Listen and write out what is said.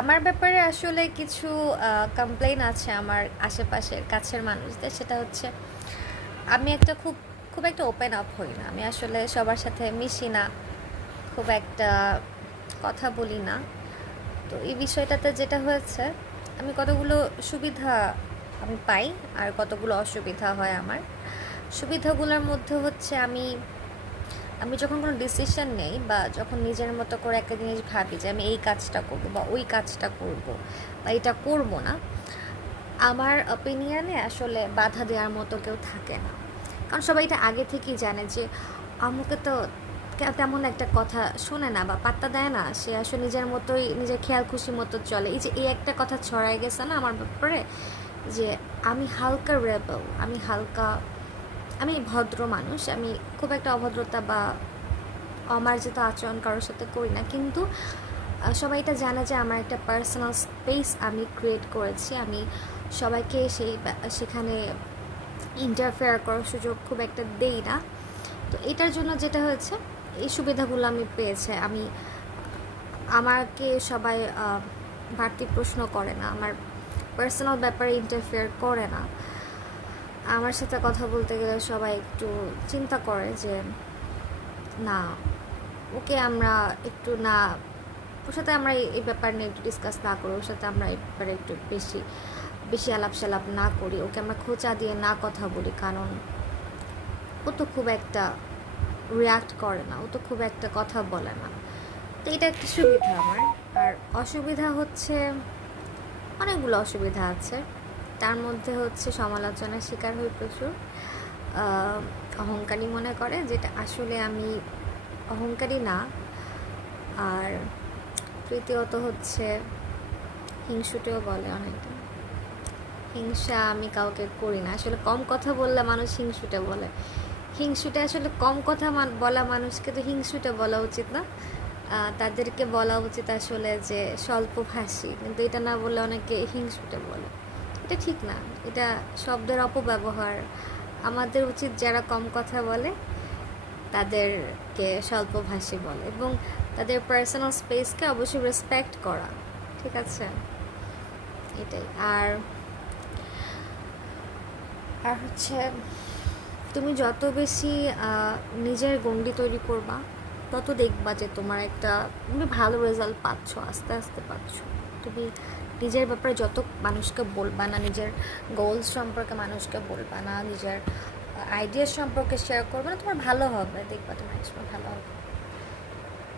আমার ব্যাপারে আসলে কিছু কমপ্লেইন আছে আমার আশেপাশের কাছের মানুষদের। সেটা হচ্ছে আমি একটা খুব খুব একটা ওপেন আপ হই না। আমি আসলে সবার সাথে মিশি না, খুব একটা কথা বলি না। তো এই বিষয়টাতে যেটা হয়েছে, আমি কতগুলো সুবিধা আমি পাই আর কতগুলো অসুবিধা হয় আমার। সুবিধাগুলোর মধ্যে হচ্ছে আমি আমি যখন কোনো ডিসিশন নেই বা যখন নিজের মতো করে একটা জিনিস ভাবি যে আমি এই কাজটা করব বা ওই কাজটা করব বা এটা করব না, আমার অপিনিয়নে আসলে বাধা দেওয়ার মতো কেউ থাকে না। কারণ সবাই এটা আগে থেকেই জানে যে আমাকে তো তেমন একটা কথা শোনে না বা পাত্তা দেয় না, সে আসলে নিজের মতোই নিজের খেয়াল খুশি মতো চলে। এই যে এই একটা কথা ছড়াই গেছে না আমার ব্যাপারে, যে আমি হালকা রেবেল, আমি ভদ্র মানুষ, আমি খুব একটা অভদ্রতা বা অমার্জিত আচরণ কারোর সাথে করি না। কিন্তু সবাই এটা জানে যে আমার একটা পার্সোনাল স্পেস আমি ক্রিয়েট করেছি। আমি সবাইকে সেখানে ইন্টারফেয়ার করার সুযোগ খুব একটা দেই না। তো এটার জন্য যেটা হয়েছে, এই সুবিধাগুলো আমি পেয়েছে। আমাকে সবাই বাড়তি প্রশ্ন করে না, আমার পার্সোনাল ব্যাপারে ইন্টারফেয়ার করে না। আমার সাথে কথা বলতে গেলে সবাই একটু চিন্তা করে যে না, ওকে আমরা একটু না, ওর সাথে আমরা এই ব্যাপার নিয়ে একটু ডিসকাস না করি, ওর সাথে আমরা এই ব্যাপারে একটু বেশি বেশি আলাপ সালাপ না করি, ওকে আমরা খোঁচা দিয়ে না কথা বলি। কারণ ও তো খুব একটা রিয়াক্ট করে না, ও তো খুব একটা কথা বলে না। তো এটা একটা সুবিধা আমার। আর অসুবিধা হচ্ছে, অনেকগুলো অসুবিধা আছে। তার মধ্যে হচ্ছে সমালোচনার শিকার হই প্রচুর। অহংকারী মনে করে, যেটা আসলে আমি অহংকারী না। আর তৃতীয়ত হচ্ছে হিংসুটেও বলে অনেকটা। হিংসা আমি কাউকে করি না। আসলে কম কথা বললে মানুষ হিংসুটে বলে। হিংসুটে আসলে কম কথা বলা মানুষকে তো হিংসুটে বলা উচিত না। তাদেরকে বলা উচিত আসলে যে স্বল্পভাষী, কিন্তু এটা না বললে অনেকে হিংসুটে বলে। এটা ঠিক না, এটা শব্দের অপব্যবহার। আমাদের উচিত যারা কম কথা বলে তাদেরকে স্বল্পভাষী বলে এবং তাদের পার্সোনাল স্পেসকে অবশ্যই রেসপেক্ট করা। ঠিক আছে, এটাই। আর আর হচ্ছে তুমি যত বেশি নিজের গণ্ডি তৈরি করবা, তত দেখবা যে তুমি ভালো রেজাল্ট পাচ্ছ, আস্তে আস্তে পাচ্ছ। তুমি নিজের ব্যাপারে যত মানুষকে বলবা না, নিজের গোলস সম্পর্কে মানুষকে বলবা না, নিজের আইডিয়া সম্পর্কে শেয়ার করবে না, তোমার ভালো হবে, দেখবা তোমার একসময় ভালো হবে।